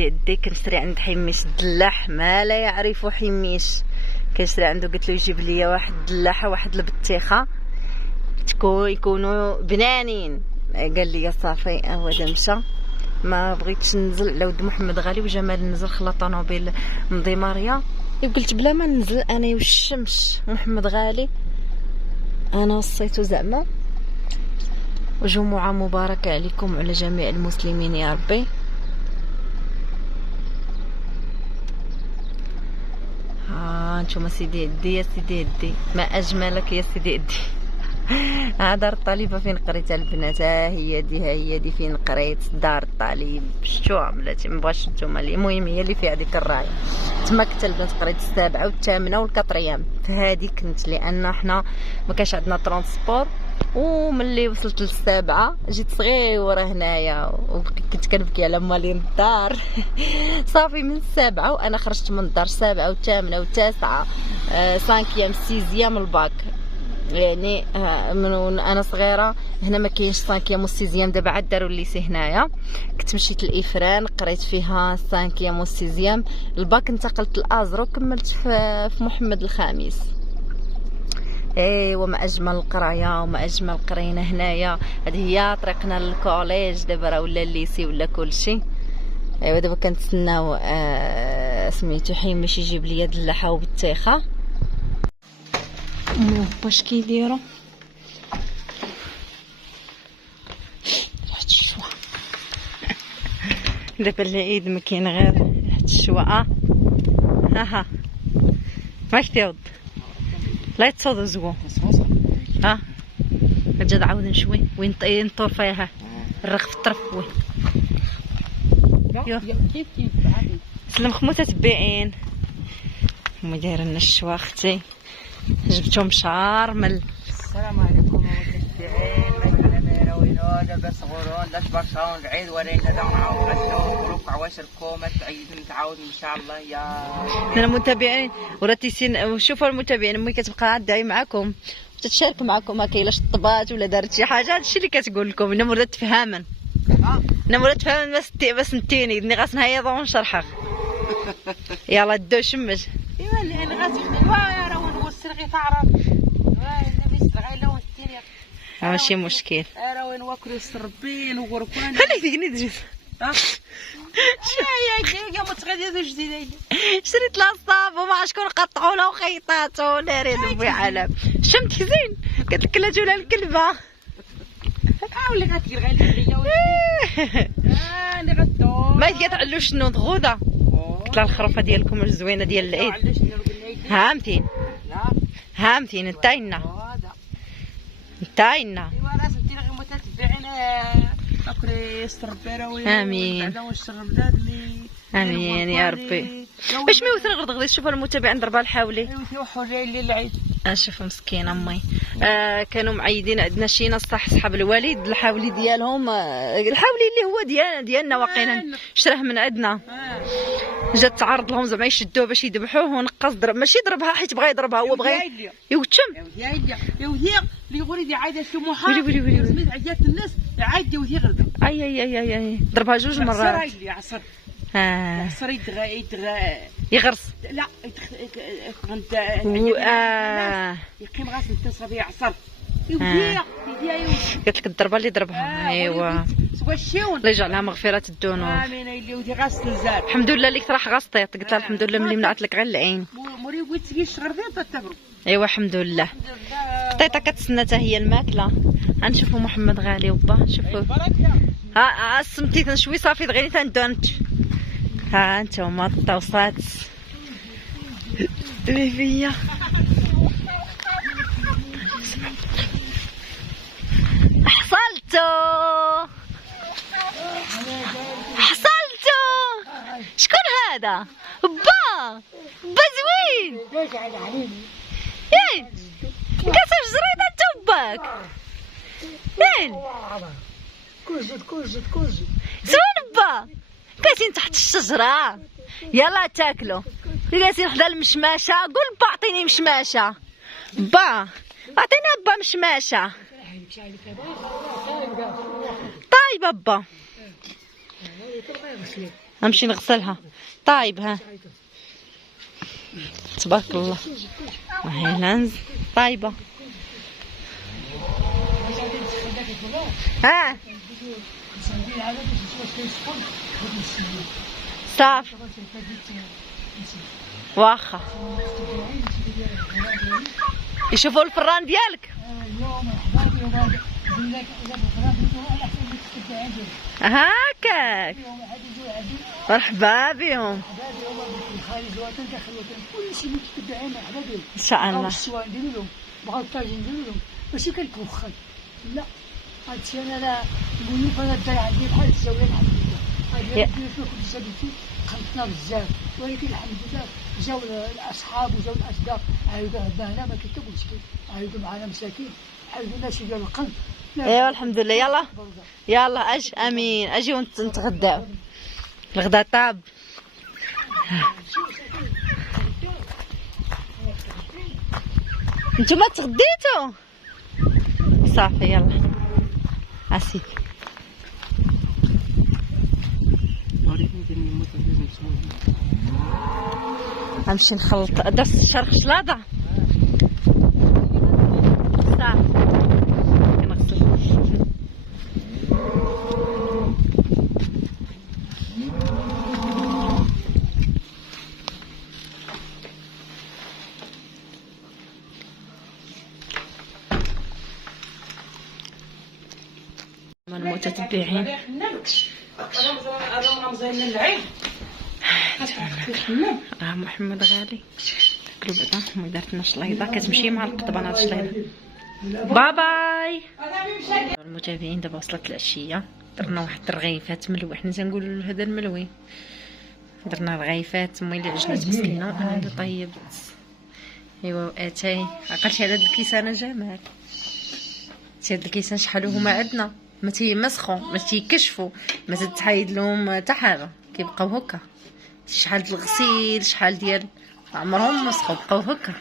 سيدي دي كنشري عند حميش الدلاح ما لا يعرف حميش. كنشري عنده، قلت له يجيب لي واحد الدلاحه واحد البطيخه يكونوا بنانين. قال لي صافي هو دا مشى. ما بغيتش ننزل على ود محمد غالي وجمال نزل خلا طونوبيل مضي ماريا. قلت بلا ما ننزل انا والشمس محمد غالي انا وصيته زعما. وجمعه مباركه عليكم وعلى جميع المسلمين يا ربي. نتوما سيدي يدي يا سيدي يدي، ما اجملك يا سيدي يدي. دار الطالبه فين قريتها البنات، ها هي دي فين قريت دار الطالب. شتوها بلاتي مبغاش نتوما لي، المهم هي اللي فيها ديك الرايه. تما كنت البنات قريت السابعه والثامنه والكاتريام فهادي كنت، لان حنا ما كانش عندنا ترونسبور. وملي وصلت للسابعه جيت صغيره هنايا وكنت كنبكي على مالين الدار. صافي من السابعه وانا خرجت من الدار، السابعه والثامنه والتاسعه، سانكيام سيزيام الباك. يعني من انا صغيره هنا ما كاينش سانكيام وسيزيام، دابا عاد داروا الليسي هنايا. كنت مشيت للافران قريت فيها سانكيام وسيزيام. الباك انتقلت لازرو وكملت في محمد الخامس. وما اجمل القرايه وما اجمل قرينا هنايا. هذه هي طريقنا للكوليج، دابا راه ولا الليسي ولا كلشي. دابا كنتسناو سميتو حيم باش يجيب ليا دلاحه وبطيخه. واش كيديروا ريحه الشوا. دابا العيد ما كاين غير ريحه الشوا. ها ما كتعود لا يتصوضوا زوو. نجي عاود نشوي وين نطور فيها الرغ في الطرف. كيف سلم خموسه تبيعين هما دايرين لنا الشوا. اختي جبتهم مشارمل. السلام عليكم المتابعين. معنا ميرا وينو دابا صغورون لا تباركاو العيد ورينا دابا نعاود نشوفوا عواشركم تعيد نتعاود ان شاء الله يا المتابعين وراتيسين. شوفوا المتابعين امي كتبقى عادة معكم وتتشارك معكم هكا الا شطبات ولا دارت شي حاجه. هادشي اللي كتقول لكم. انا مرات تفهمن انا مرات تفهمن بس نتيني دني غاس نهيض ونشرحها. يلا دو شمج. ايوا اللي انا غاسي راه السرغي تعرف النبي الصغير لو التيريا ماشي مشكل. راه وين واكلوا السربين وغركوان. خلي فيني تجي. يا متغاديه جديده. شريت لها الصاب وما شكون قطعونا وخيطاتو ناري ربي عالم. شمتي زين قالت لك لا جوله الكلبه. ولي غاتي غاليه اللي غدو ما يتعلو شنو غوده. قلت لها الخروفه ديالكم الزوينه ديال العيد هامتين هامتين نتاينا نتاينا. ايوا راس انت غير متتبعين اكري السربيره امين امين يا ربي. باش ما يوثن غير غادي تشوف المتابعين ضربها الحاولي يوحوا جاي للعيد. شوف مسكين امي. كانوا معيدين عندنا شي ناس صحاب الوالد الحاولي ديالهم. الحاولي اللي هو ديالنا واقيلا شراه من عندنا. جات تعرض لهم زعما يشدوه باش يذبحوه ونقص ضرب. ماشي ضربها حيت بغا يضربها هو بغا يوتشم. يا وهي اللي وليدي عايده شي محا سميت عيات الناس عايده وهي غرده. اي ضربها جوج مرات. عصر عصر يغرس. لا كنت يقيم غاس نتصل بها عصر. قالت لك الضربه اللي ضربها. ايوا الله يجعلها مغفره الذنوب. امين. اللي ودي غاس الزاد الحمد لله اللي راح غاسطيط. قلت لها الحمد لله ملي منعت لك غير العين. موري بغيت تجي الشغردين تتبرو. ايوا الحمد لله. طيطه كتسنى حتى هي الماكله. غنشوفوا محمد غالي وبا شوفوا. ها سمتي تنشوي صافي دغيا تندونت. ها انتوما الطوسات ريفيه. حصلتو شكون هذا؟ با زوين. ياك كاسف جريده انت وباك. كوجد زوين با. جالسين تحت الشجره يلا تاكلوا. جالسين حدا المشماشه. قول با عطيني مشماشه. با عطينا با مشماشه. طيب با نمشي نغسلها. طيب ها تبارك الله. هاي لانز طيبة. ها صافي واخا يشوفوا الفران ديالك. هاكاك مرحبا بهم ان شاء الله. بغاو الطاجين نديرو لهم ماشي كنتوخل لا. هادشي انا نقول لك انا الدار عندي بحال الزاويه الحمد لله. هادي كنت ساليتي خلطنا بزاف ولكن الحمد لله جاو الاصحاب وجاو الاصدقاء عاودوا هنا ما كيكتبوش عاودوا معنا مساكين عاودوا ماشي ديال القنط. ايوا الحمد لله. يلا يلا اج امين اجي ونتغداو. الغدا طاب. نتوما تغديتو صافي يلا اسيدي. غنمشي نخلط درت الشرق شلاضه صافي كنغسل. المتتبعين راه محمد غالي تاكلوا بعدا امي دارت لنا شليضه كتمشي مع القطبان هاد الشليضه. باي المتابعين دابا وصلت العشيه درنا واحد الرغيفات ملوي. حنا تنقولوا هذا الملوي. درنا رغيفات امي اللي عجنات مسكينه وانا اللي طيبت. ايوا اتاي عقلتي على هاد الكيسان جمال. هاد الكيسان شحال هما عندنا ما تيمسخوا ما تيكشفوا ما تتحايد لهم حتى حاجه كيبقاو هكا. شحال ديال الغسيل شحال ديال عمرهم مسخوا بقاو هكا.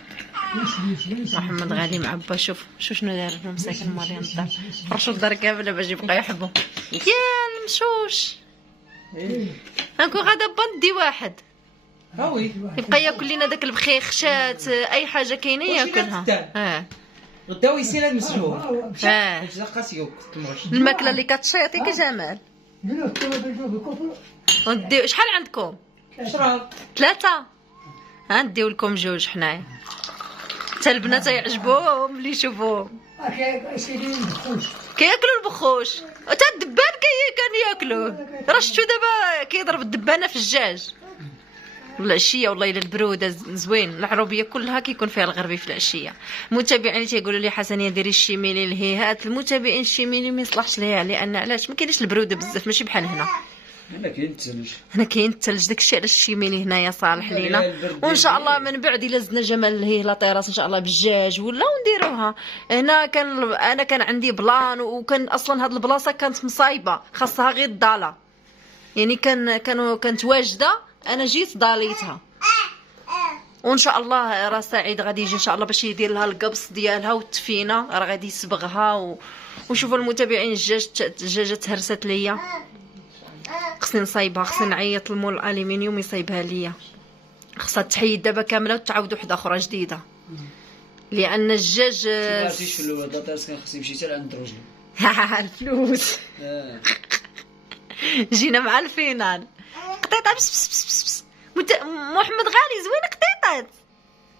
محمد غالي معبى. شوف شنو دار لهم مساكن مالين الدار. فرشوا الدار كامله باش يبقاو يحبوا. يا المشوش هاكو غدا بندي واحد هاوي يبقى ياكل لينا داك البخيخشات اي حاجه كاينه ياكلها. غداو يسير هاد المسجون. قاسيو الماكله اللي كتشيطي كجمال. نديو شحال عندكم؟ شراب 3. نديو لكم 2 حنايا. حتى البنات يعجبوهم اللي يشوفوهم كياكلوا البخوش. حتى الدبان كان ياكلوه. راه شفتو دابا كيضرب الدبانه في الدجاج العشيه. والله الا البروده زوين. العروبيه كلها كيكون فيها الغربي في العشيه. المتابعين تيقولوا لي حسنيه ديري الشيميلي لهيهات. المتابعين الشيميلي ما يصلحش ليها لان علاش ما كاينش البروده بزاف ماشي بحال هنا. هنا كاين الثلج. هنا كاين الثلج داكشي علاش الشيميلي هنايا صالح لينا. وان شاء الله من بعد الا زدنا جمال لهيه لاطيراس ان شاء الله بالدجاج ولا ونديروها هنا. انا كان عندي بلان وكان اصلا هاد البلاصه كانت مصايبه خاصها غير الضاله يعني كانت واجده. انا جيت ضاليتها وان شاء الله راه سعيد غادي يجي ان شاء الله باش يدير لها القبص ديالها والتفينه. راه غادي يصبغها وشوفوا المتابعين الدجاجه تهرست ليا. خصني نصايبها. خصني نعيط لمول الالومنيوم يصايبها ليا. خصها تحيد دابا كامله وتعاود وحده اخرى جديده لان الدجاج عرفتيش في الاول داتاس كان خصني نمشي حتى لعند الراجل. الفلوس جينا مع الفينال. قطيطه بس بس بس بس بس. محمد غالي زوين قطيطات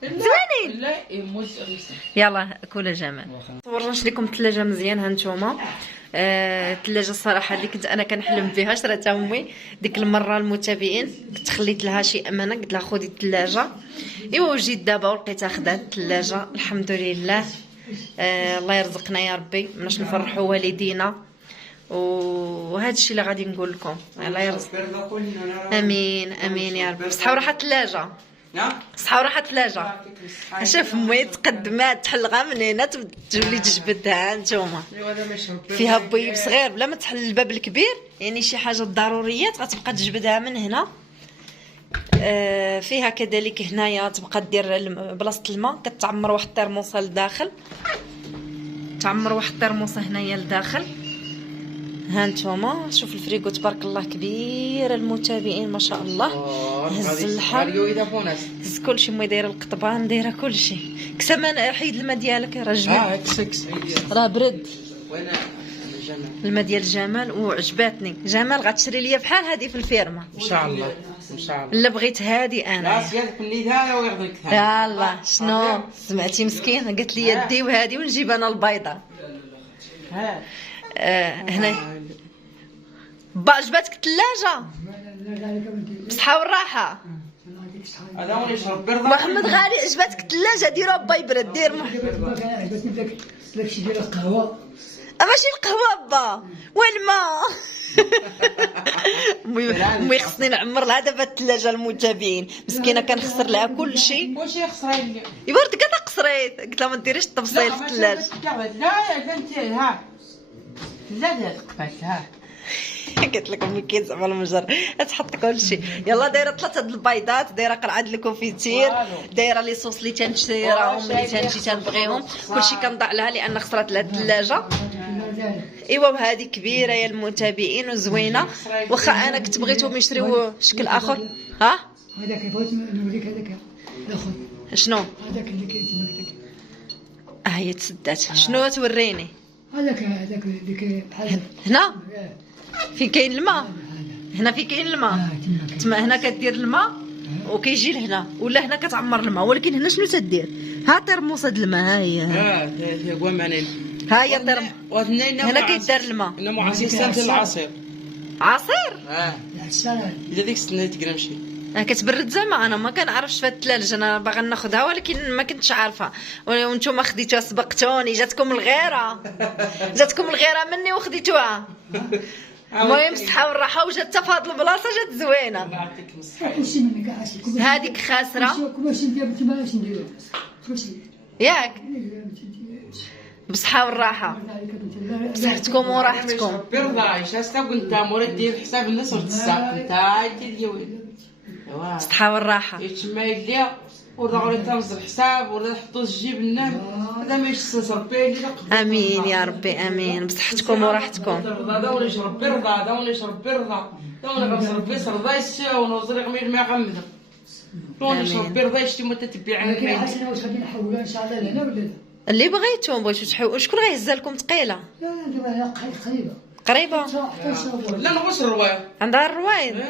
زوينين. لا يموت الريسه. يلا كل جمال. صورناش لكم الثلاجه مزيان. ها نتوما الثلاجه الصراحه اللي كنت انا كنحلم بها شراتها امي ديك المره. المتابعين كنت خليت لها شي امانه قلت لها خذي الثلاجه. ايوا جيت دابا ولقيتها خدات الثلاجه الحمد لله. الله يرزقنا يا ربي مناش نفرحوا والدينا. وهذا الشيء اللي غادي نقول لكم. الله يرزق. امين امين يا رب. صحه وراحه الثلاجه. صحه وراحه الثلاجه. شوف امي تقدمات تحلغها من هنا تولي تجبدها. نتوما فيها بويب صغير بلا ما تحل الباب الكبير يعني شي حاجه ضروريات غتبقى تجبدها من هنا. فيها كذلك هنايا تبقى دير بلاصه الماء كتعمر واحد الترموسه لداخل. تعمر واحد الترموسه هنايا لداخل. ها انتوما شوف الفريكو تبارك الله كبير المتابعين ما شاء الله. هز اللحم هز كلشي. مي دايره القطبان دايره كلشي. كسمان حيد الماء ديالك راه جميل. راه برد. وانا الماء ديال جمال وعجباتني. جمال غتشري ليا بحال هذه في الفيرما ان شاء الله ان شاء الله. لا بغيت هادي انا. لا سيادك اللي هذا ويرضيك هذا. يلا شنو سمعتي مسكين قالت لي دي وهادي ونجيب انا البيضه. هنا با عجباتك الثلاجه بصحه والراحه. هذا هو يشرب برضه. محمد غالي عجباتك الثلاجه ديرها با يبرد. دير عجبتني داكشي ديال القهوه. ماشي القهوه با والماء. مي خصني نعمر لها دابا الثلاجه المتابعين مسكينه كنخسر لها كل شيء. واش خسرين لي؟ يبرد كذا قصريت قلت لها ما ديريش التفصيل في الثلاجه. لا انت ها لا تقبل ها. قلت لكم ملي كاين زعما المجر تحط كل شيء. يلا دايره 3 د البيضات دايره قرعه د الكونفيتير دايره لي صوص اللي تنشريهم ملي تنجي تنبغيهم كلشي كنضع لها لان خسرت لها الثلاجه. ايوا وهذه كبيره يا المتابعين وزوينه. واخا انا كنت بغيتهم يشريو شكل اخر. ها هذاك بغيت نوريك هذاك الاخر. شنو هذاك اللي كاين تما. هي تسدات. شنو توريني؟ هذاك اللي كاين بحال هنا فين كاين الماء. هنا فين كاين الماء تما هنا كدير الماء وكيجي لهنا ولا هنا كتعمر الماء. ولكن هنا شنو تدير؟ ها ترموس هاد الماء. ها هي هي هو معنين. ها هي هنا كيدار الماء. انا مو عصير سنه العصير. عصير السنه الا ديك السنه تقرمشي. كتبرد زعما. انا ما كنعرفش في هاد الثلاجه. انا باغا ناخذها ولكن ما كنتش عارفه. وانتم خديتوها سبقتوني. جاتكم الغيره. جاتكم الغيره مني وخديتوها. المهم الصحه والراحه وجات حتى في هاد البلاصه جات زوينه. يعطيك الصحه. كلشي منك عاشق. هذيك خاسره كلشي ندير تما اش نديرو كلشي ياك بصحه والراحه. بصحتكم وراحتكم. برضا شاستا كنت مريد دير حساب الناس وتصاب انت ديال بصحه والراحه. يتما ليا ولا تنزل الحساب ولا نحطو الجيب النام. هذا ما يشص ربي اللي امين يا ربي امين. بصحتكم وراحتكم. هذا ولا يشرب برضا. هذا ولا يشرب برضا. هذا ولا غنشرب بيصر ضايسه ونوزر غمير ما غمده. ولا يشرب برضا يشتي متتبعين. لكن حسنا واش غادي نحولها ان شاء الله لهنا ولا لا؟ اللي بغيتو بغيتو تحيو. شكون غيهز لكم ثقيله؟ لا دابا قريبه قريبه. لا نغوص الروايه عندها الروين.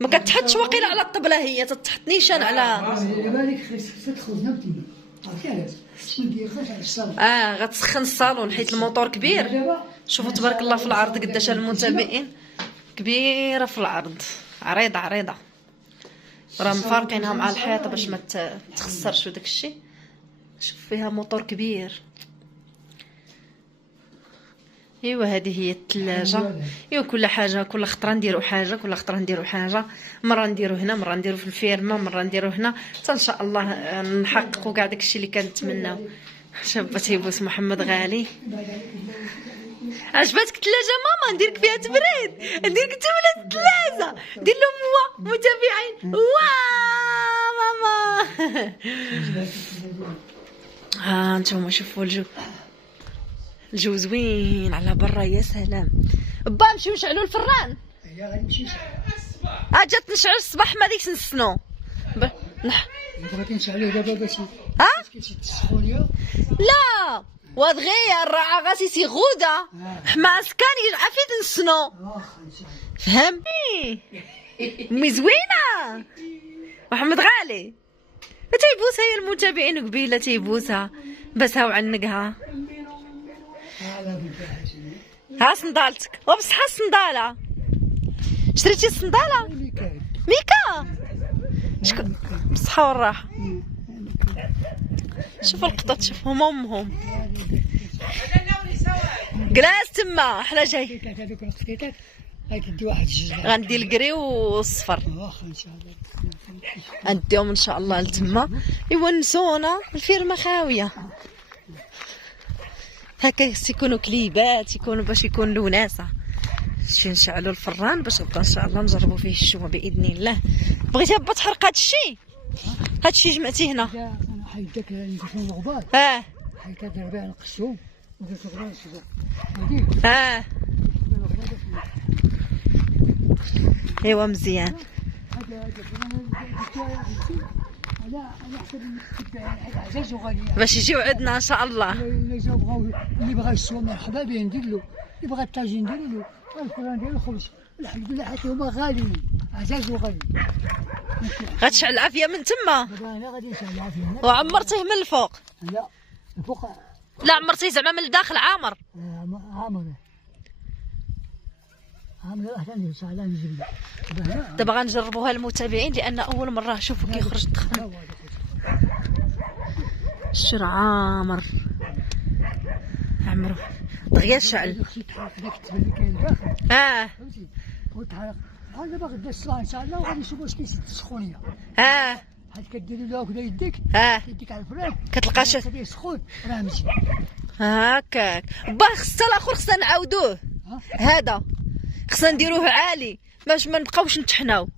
ما كتحطش واقيلا على الطبله. هي تتحط نيشان على دابا هذيك خصك تخرجنا بتما عرفتي علاش شنو ندير خاص على الصالون. غتسخن الصالون حيت الموتور كبير. شوفوا تبارك الله في العرض قداش المتابعين كبيره في العرض. عريضه عريضه. راه مفارقينها مع الحيطه باش ما تخسرش وداك الشيء. شوف فيها موتور كبير. ايوا هذه هي الثلاجه. ايوا كل حاجه كل خطره نديروا حاجه. كل خطره نديروا حاجه. مره نديروا هنا مره نديروا في الفيرما مره نديروا هنا حتى ان شاء الله نحققوا كاع داكشي اللي كنتمناو. شابه يبوس محمد غالي. عجبتك الثلاجه ماما؟ نديرك فيها تبريد. نديرك انت ولا الثلاجه. دير لهم هو متابعين. واه ماما. ها انتم شوفوا الجو زوين على برا. يا سلام. با نمشيو نشعلوا الفران. هي غادي نمشي جات نشعل الصباح ما ديك نسنو. دابا كنشعلوه دابا باش كيشد السخونيه. لا وادغير راه غاسيسي غوده حما سكان عافيت نسنو. واخا ان شاء الله فهمتي. مي زوينه محمد غالي. تيبوسها يا المتابعين قبيله تيبوسها بسها وعنقها. ها صندالتك وبصحة الصندالة. شريتي الصندالة؟ ميكا شكون بصحة والراحة. شوف القطط شوف هما امهم جلاس تما. حنا جاي غندي الكري والصفر. واخا ان شاء الله غنديهم ان شاء الله لتما يونسونا. الفيرما خاويه هكا يكونوا كليبات يكونوا باش يكون لوناسه. شي نشعلوا الفران باش نبقى ان شاء الله نجربوا فيه الشوا باذن الله. بغيتي با تحرق هادشي. هادشي جمعتي هنا. انا حيت داك ندير الغبار. حيت هاد الربيع نقصو ودرت غران السبوع. ايوا مزيان. هذا على حسب عزاز وغالي. باش يجيو عندنا ان شاء الله. اللي بغى يسوى مرحبا به ندير له، اللي بغى الطاجين ندير له، والفران ندير له الخبز. الحمد لله حتى هما غاليين عزاز وغالي. غتشعل العافيه من تما. دابا انا غادي نشعل العافيه. وعمرتيه من الفوق؟ لا الفوق لا عمرتيه زعما من الداخل عامر. عامر حتى نشعل نجيب. دابا غنجربوها المتابعين لان اول مره شوفوا كيخرج الدخان. الشر عامر عمرو دغيا الشعل. فهمتي وتحرق بحال دابا غدا الصلاه ان شاء الله وغادي نشوفوا واش كيزيد السخونيه. حيت كديري له هكذا يديك يديك على الفران كتلقى كدير سخون راه مزيان هكاك. با خصنا الاخر خصنا نعاودوه. هذا خصنا نديروه عالي باش ما نبقاوش نتحناو.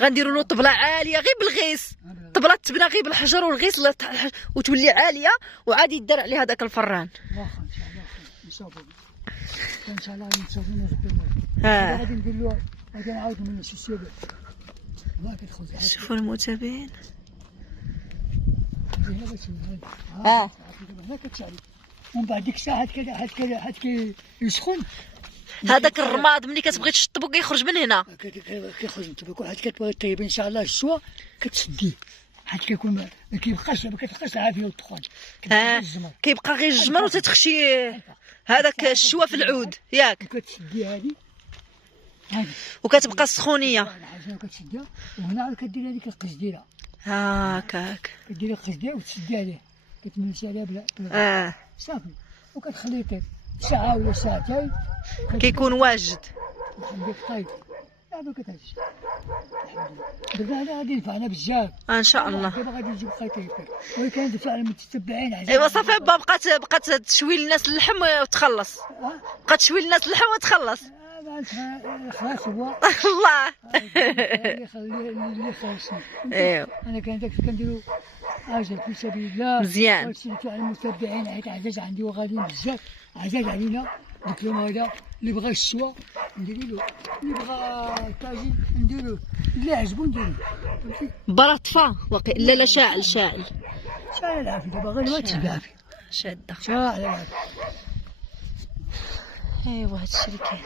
غنديروا له طبله عاليه غير بالغيس. طبله تبنى غير بالحجر والغيس وتولي عاليه وعادي يدار عليها داك الفران. واخا ان شاء الله نصاوبوا ان شاء الله نتصاوبوا نغديو. غادي ندير له غادي نعاود من شي سيبه. والله كتخرج. شوفوا المتابعين. هنا كتشعل ومن بعد ديك الساعه حد كيسخن. هذاك الرماد ملي كتبغي تشطبو كيخرج من هنا. كيخرج من تبعك واحد كتبغي طيب ان شاء الله السوا كتسديه حيت كيكون ما كيبقاش العافيه والدخان. كيبقى غير الجمر وتتخشي هذاك الشوا في العود ياك. كتسدي هذه وكتبقى السخونيه. كتسديها وهنا عاد كدير هذيك القزديره. هكاك كديري القزديره وتسدي عليه كتملسي عليها بلا صافي وكتخليه يطيب ساعه ولا ساعتين كيكون واجد. الحمد لله طيب. دابا كتعيش دابا هذا غادي ينفعنا بزاف ان شاء الله. دابا غادي يجيب خيطير ولكن ندفع على المتتبعين. ايوا صافي با بقات تشوي للناس اللحم وتخلص. بقات تشوي للناس اللحم وتخلص. خلاص هو الله اللي خاصني. ايوا انا كان داك كنديرو اجر في سبيل الله مزيان. على المتبعين حيت عزاز عندي وغاليين بزاف عزاز علينا. قلت لهم هذا اللي بغى السوا ندير له، اللي بغى الطاجين ندير له، اللي عجبو ندير له. فهمتي برا طفا واقي. لا شاعل شاعل العافيه. دابا غير الوقت العافيه شاده شاعل العافيه. ايوا هادشي اللي كاين.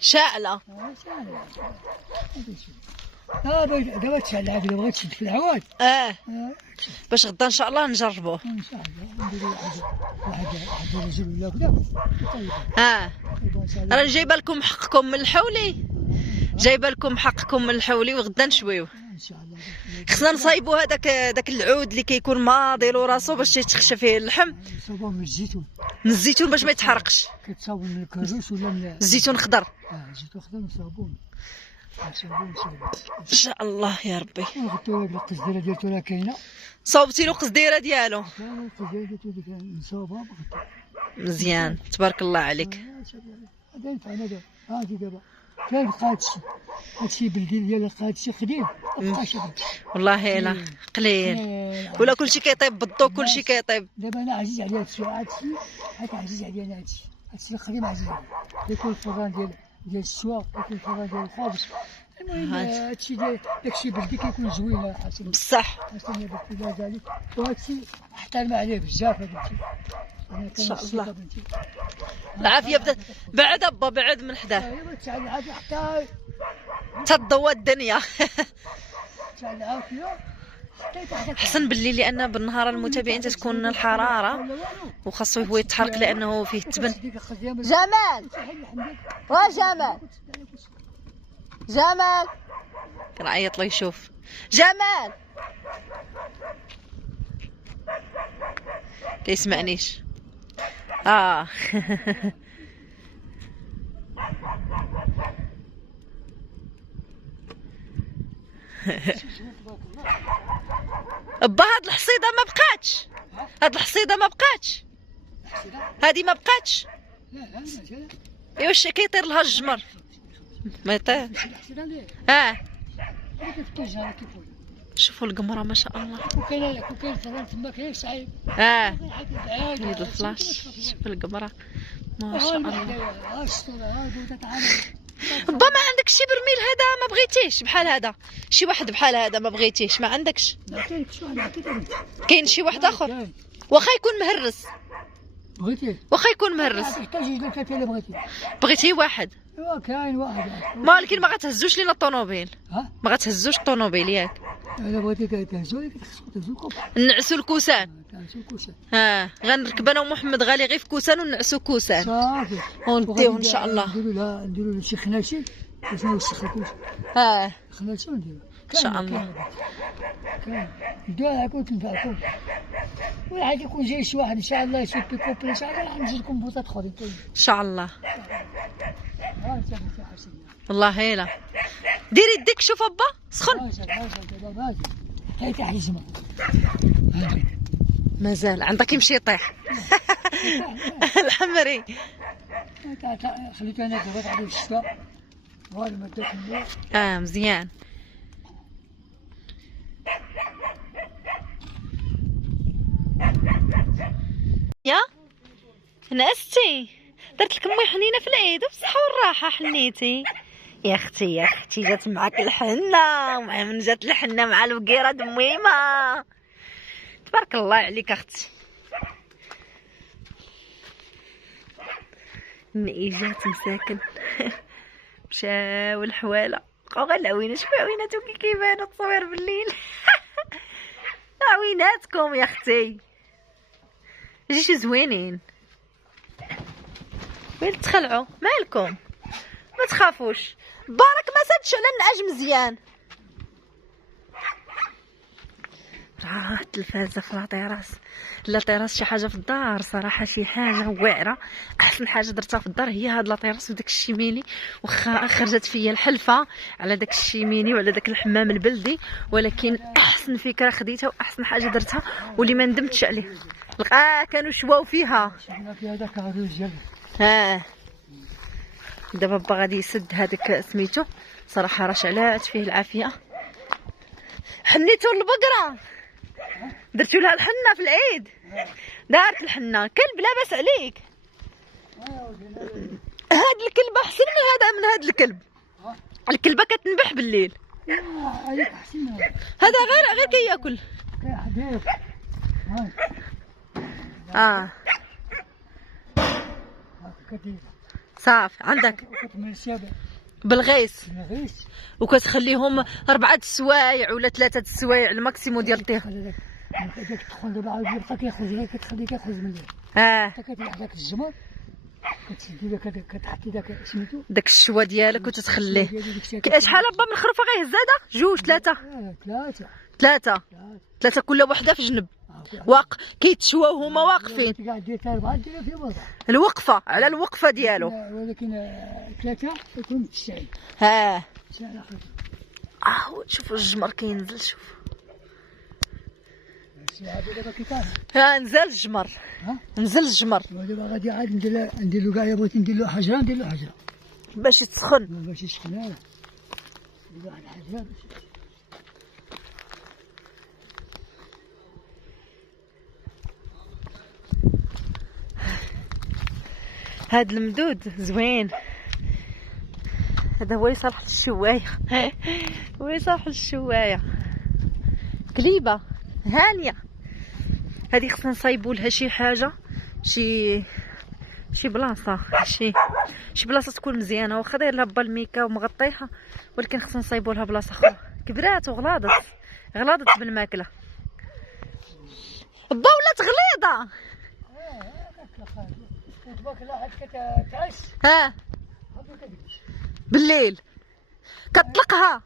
شاعله دابا تشعل العافيه. دابا تشد في العواد باش غدا ان شاء الله نجربوه. ان شاء الله نديرو واحد الرجل ولا كذا. راه جايبه لكم حقكم من الحولي. جايبه لكم حقكم من الحولي وغدا نشويوه ان شاء الله. خصنا نصايبوا هذاك العود اللي كيكون ماضي له راسو باش يتخشى فيه اللحم. نصاوبوه من الزيتون. من الزيتون باش ما يتحرقش. كتصاوب من الكروس ولا من الزيتون خضر. الزيتون خضر نصاوبوه ان شاء الله يا ربي. وغدو هاد القزديره ديالتو راه كاينه. صوبتي له قزديره ديالو. القزديره ديالتو ديك نصاوبها مزيان تبارك الله عليك. هذا ينفعنا دابا. هادي دابا كاين بقى هادشي بلدي ديال هادشي قديم مابقاش. والله لا قليل ولا كلشي كيطيب بالضو كلشي كيطيب. دابا انا عزيز عليا هادشي حيت عزيز عليا انا هادشي القديم عزيز عليا. يكون الفران ديال السوا يكون الفران ديال الخبز. المهم هادشي داكشي بلدي كيكون زوين حسن بصح. حسن بالله ذلك وهادشي احترم عليه بزاف هادشي. ان شاء الله العافيه. بعد ابا بعد من حداه. ايوا تشعل العافيه حتى تضوى الدنيا. تشعل العافيه حسن بالليل لان بالنهار المتابعين تكون الحراره وخاصو هو يتحرك لانه فيه التبن. جمال جمال كنعيط له يشوف. جمال كيسمعنيش. با هاد الحصيده ما بقاتش. هاد الحصيده ما بقاتش. هادي ما بقاتش. ايوا واش كيطير لها الجمر ما يطير. شوفوا القمره ما شاء الله. وكاين فرن تما كاين صعيب. وليد الفلاش. شوف القمره ما شاء الله. با ما عندك شي برميل هذا ما بغيتيش بحال هذا؟ شي واحد بحال هذا ما بغيتيش؟ ما عندكش؟ كاين شي واحد اخر واخا يكون مهرس؟ بغيتي واخا يكون مهرس تحتاجي لك اللي بغيتي. بغيتي واحد؟ ايوا كاين واحد. ولكن ما غتهزوش لينا الطوموبيل. ها ما غتهزوش الطوموبيل ياك؟ الا بغيتي تهزو خصك تهزو الكوب. نعسو الكوسان. تهزو الكوسان. غنركب انا ومحمد غالي غير في كوسان ونعسو كوسان. صافي. ونديو ان شاء الله. نديرو لها شي خناشي باش نوسخ الكوسان. خناشي ونديرو. ان شاء الله. كاين. نديروها هاكا وتنفعكم. واحد يكون جاي شي واحد ان شاء الله يسوق بيكوب ان شاء الله راح نجي لكم بوطات اخرين. ان شاء الله. ها انت حسن. والله هيلا. ديري يديك شوف ابا سخن. هاي حزمه. مازال عندك يمشي يطيح. الحمري. خليته انا ضغط عليه في الشتاء. وهذا ما داك منه. مزيان. يا ناستي درت لك مي حنينه في العيد وبصحه والراحه حنيتي يا اختي. يا اختي جات معاك الحنه ومع من جات الحنه مع الوقيره دميمه. تبارك الله عليك اختي. النئيجات مساكن. مشاو الحواله بقاو غير العوينات. شوفوا عويناتهم كي كيبانوا التصوير بالليل. عويناتكم يا اختي جيشو زوينين. وين تخلعوا مالكم؟ ما تخافوش بارك ما سدش على النعاج مزيان. التلفازه في لاطيراس. لاطيراس شي حاجه في الدار صراحه شي حاجه واعره. احسن حاجه درتها في الدار هي هاد لاطيراس وداك الشيميني. واخا خرجت فيا الحلفه على داك الشيميني وعلى داك الحمام البلدي ولكن احسن فكره خديتها واحسن حاجه درتها واللي ما ندمتش عليه. كانوا شواو فيها. دابا با غادي يسد هذاك سميتو صراحه راه شعلات فيه العافيه. حنيتو البقره درتو لها الحنه في العيد. دارت الحنه كلب لاباس عليك. هاد الكلب احسن من هذا الكلب. الكلبه كتنبح بالليل. هذا غير كياكل. صافي عندك بالغيس وكتخليهم 4 سوايع ولا 3 سوايع الماكسيمو ديال الطيخ. هذاك تدخل دابا عاود يبقى كيخرج غير كتخليه كيخرج من الليل. كتفتح داك الجمر كتسدي داك كتحطي داك سميتو داك الشوا ديالك وتتخليه. شحال با من خروفه غيهز هذا؟ 2 3 كل وحده في جنب كيتشواو هما واقفين. الوقفه على الوقفه ديالو. ولكن 3 يكون 90. شوفوا الجمر كينزل. شوف نزل الجمر. نزل الجمر. دابا غادي عاد ندير له كاع بغيت ندير له حجره ندير له حجره باش يسخن. باش يسخن. ندير واحد الحجره هاد المدود زوين. هذا هو يصلح للشوايه. هو يصلح للشوايه. قليبه هانيه. هذه خصنا نصايبوا لها شي حاجه شي بلاصه شي بلاصه تكون مزيانه. واخا داير لها بالميكا ومغطيها ولكن خصنا نصايبوا لها بلاصه اخرى. كبرات وغلاضت بالماكله. با ولات غليظه. بالليل كتطلقها.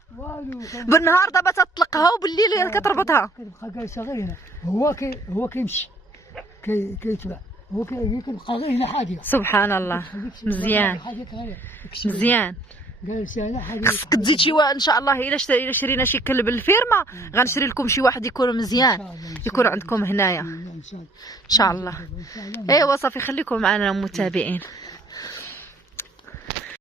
بالنهار دابا تطلقها وبالليل كتربطها. كتبقى جالسه غير هنا. هو كيمشي كيتبع. هو كيبقى غير هنا حاضيه. سبحان الله. مزيان مزيان. خصك تزيد شي واحد ان شاء الله. الا شرينا شي كلب الفيرما غنشري لكم شي واحد يكون مزيان يكون عندكم هنايا ان شاء الله. ايوا صافي خليكم معنا متابعين.